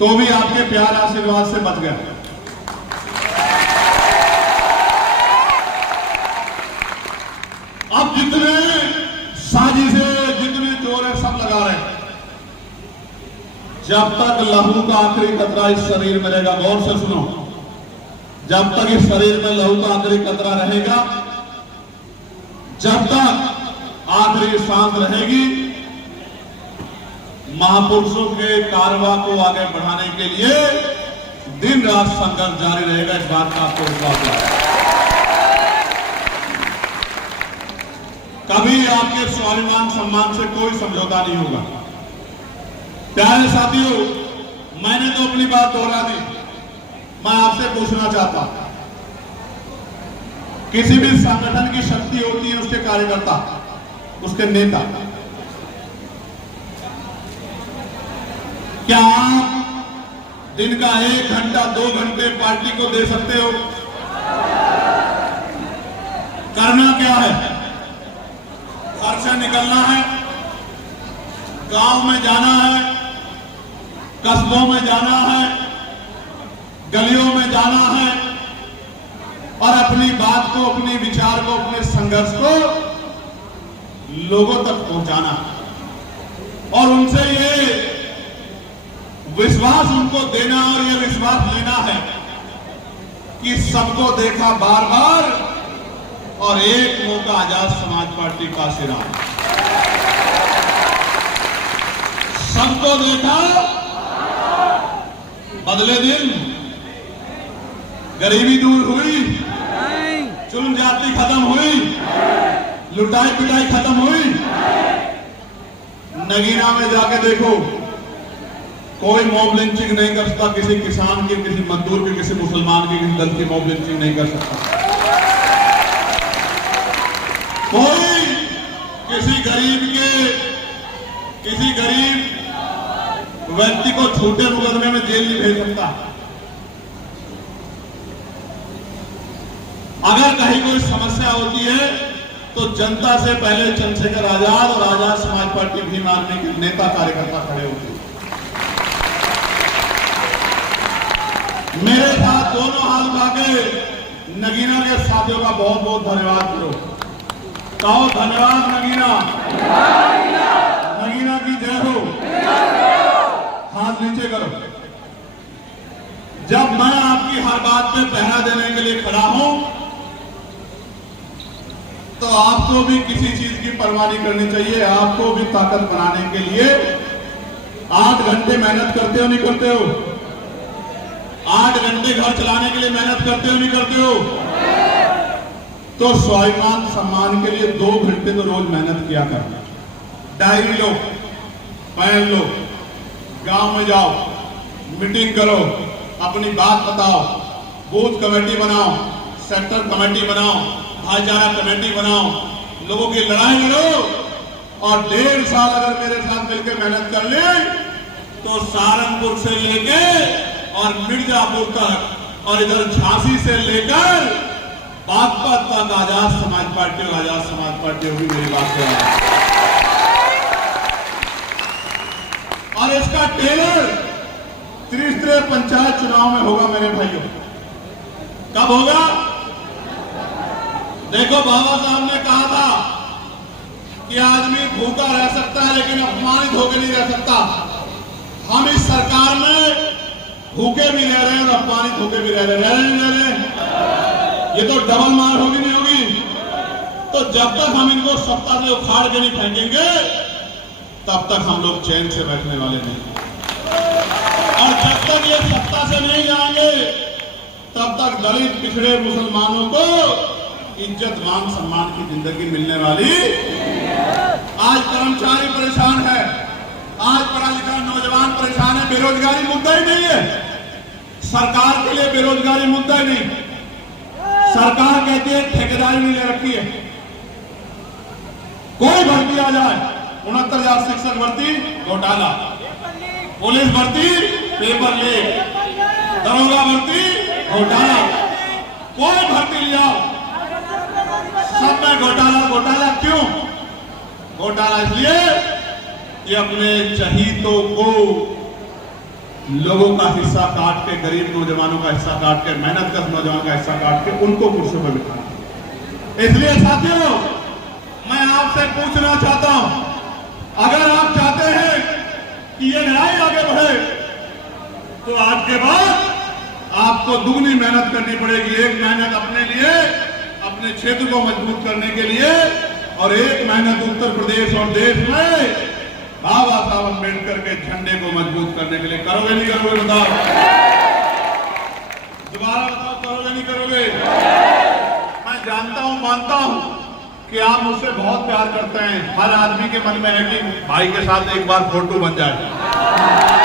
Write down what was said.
तो भी आपके प्यार आशीर्वाद से बच गया। अब जितने साजिशें, जितने जोर है, सब लगा रहे हैं। जब तक लहू का आखिरी कतरा इस शरीर में रहेगा, गौर से सुनो, जब तक इस शरीर में लहू का आखिरी कतरा रहेगा, जब तक आखिरी सांस रहेगी, महापुरुषों के कारवा को आगे बढ़ाने के लिए दिन रात संघर्ष जारी रहेगा। इस बात का आपको विश्वास है। कभी आपके स्वाभिमान सम्मान से कोई समझौता नहीं होगा। प्यारे साथियों, मैंने तो अपनी बात दोहरा दी। मैं आपसे पूछना चाहता हूं, किसी भी संगठन की शक्ति होती है उसके कार्यकर्ता, उसके नेता। क्या आप दिन का 1 घंटा 2 घंटे पार्टी को दे सकते हो? करना क्या है? घर से निकलना है, गांव में जाना है, कस्बों में जाना है, गलियों में जाना है और अपनी बात को, अपने विचार को, अपने संघर्ष को लोगों तक पहुंचाना है और उनसे ये विश्वास उनको देना और ये विश्वास लेना है कि सबको देखा बार बार और एक मौका आजाद समाज पार्टी का सिरा। सबको देखा, बदले दिन, गरीबी दूर हुई, जुल्म जाति खत्म हुई, लुटाई पिटाई खत्म हुई। नगीना में जाके देखो, कोई मॉब लिंचिंग नहीं कर सकता किसी किसान की, किसी मजदूर की, किसी मुसलमान की, किसी दल की मॉब लिंचिंग नहीं कर सकता। कोई किसी गरीब व्यक्ति को छोटे मुकदमे में जेल नहीं भेज सकता। अगर कहीं कोई समस्या होती है तो जनता से पहले चंद्रशेखर आजाद और आजाद समाज पार्टी भीम आर्मी के नेता कार्यकर्ता खड़े होते हैं। मेरे साथ दोनों हाथ उठा के नगीना के साथियों का बहुत बहुत धन्यवाद करो। कहो धन्यवाद नगीना, नगीना की जय हो। हाथ नीचे करो। जब मैं आपकी हर बात पे पहरा देने के लिए खड़ा हूं तो आपको भी किसी चीज की परवाह नहीं करनी चाहिए। आपको भी ताकत बनाने के लिए 8 घंटे मेहनत करते हो, नहीं करते हो? 8 घंटे घर चलाने के लिए मेहनत करते हो, नहीं करते हो? तो स्वाभिमान सम्मान के लिए 2 घंटे तो रोज मेहनत किया करना। डायरी लो, पेन लो, गांव में जाओ, मीटिंग करो, अपनी बात बताओ, बूथ कमेटी बनाओ, सेक्टर कमेटी बनाओ, भाईचारा कमेटी बनाओ, लोगों की लड़ाई लड़ो और 1.5 साल अगर मेरे साथ मिलकर मेहनत कर ले तो सहारनपुर से लेके और मिर्जापुर तक और इधर झांसी से लेकर बागपत तक आजाद समाज पार्टी और आजाद समाज पार्टी होगी। मेरी बात है। और इसका टेलर त्रिस्तरीय पंचायत चुनाव में होगा मेरे भाइयों। कब होगा? देखो, बाबा साहब ने कहा था कि आदमी भूखा रह सकता है लेकिन अपमानित होकर नहीं रह सकता। हम इस सरकार में भूखे भी रह रहे हैं और अपमानित होकर भी रह रहे हैं। ये तो डबल मार होगी, नहीं होगी? तो जब तक हम इनको सत्ता से उखाड़ के नहीं फेंकेंगे तब तक हम लोग चैन से बैठने वाले नहीं। और जब तक ये सत्ता से नहीं जाएंगे तब तक दलित, पिछड़े, मुसलमानों को इज्जत, मान, सम्मान की जिंदगी मिलने वाली। आज कर्मचारी परेशान है, आज पढ़ा लिखा नौजवान परेशान है। बेरोजगारी मुद्दा ही नहीं है। सरकार के लिए बेरोजगारी मुद्दा ही नहीं। सरकार कहती है ठेकेदारी नहीं ले रखी है। कोई भर्ती आ जाए, 69,000 शिक्षक भर्ती घोटाला, पुलिस भर्ती पेपर लीक, दरोगा भर्ती घोटाला, कोई भर्ती ले आओ सब में घोटाला। घोटाला क्यों? घोटाला इसलिए कि अपने चहीतों को लोगों का हिस्सा काट के, गरीब नौजवानों का हिस्सा काट के, मेहनतकश नौजवान का हिस्सा काट के उनको कुर्सियों पर बिठाना। इसलिए साथियों, मैं आपसे पूछना चाहता हूं, अगर आप चाहते हैं कि ये लड़ाई आगे बढ़े तो आज के बाद आपको दुगनी मेहनत करनी पड़ेगी। एक मेहनत अपने लिए, अपने क्षेत्र को मजबूत करने के लिए, और एक मेहनत उत्तर प्रदेश और देश में बाबा साहब अम्बेडकर के झंडे को मजबूत करने के लिए। करोगे नहीं करोगे बताओ? दोबारा बताओ, करोगे नहीं करोगे? मैं जानता हूं, मानता हूं कि आप मुझसे बहुत प्यार करते हैं। हर आदमी के मन में है कि भाई के साथ एक बार फोटो बन जाए।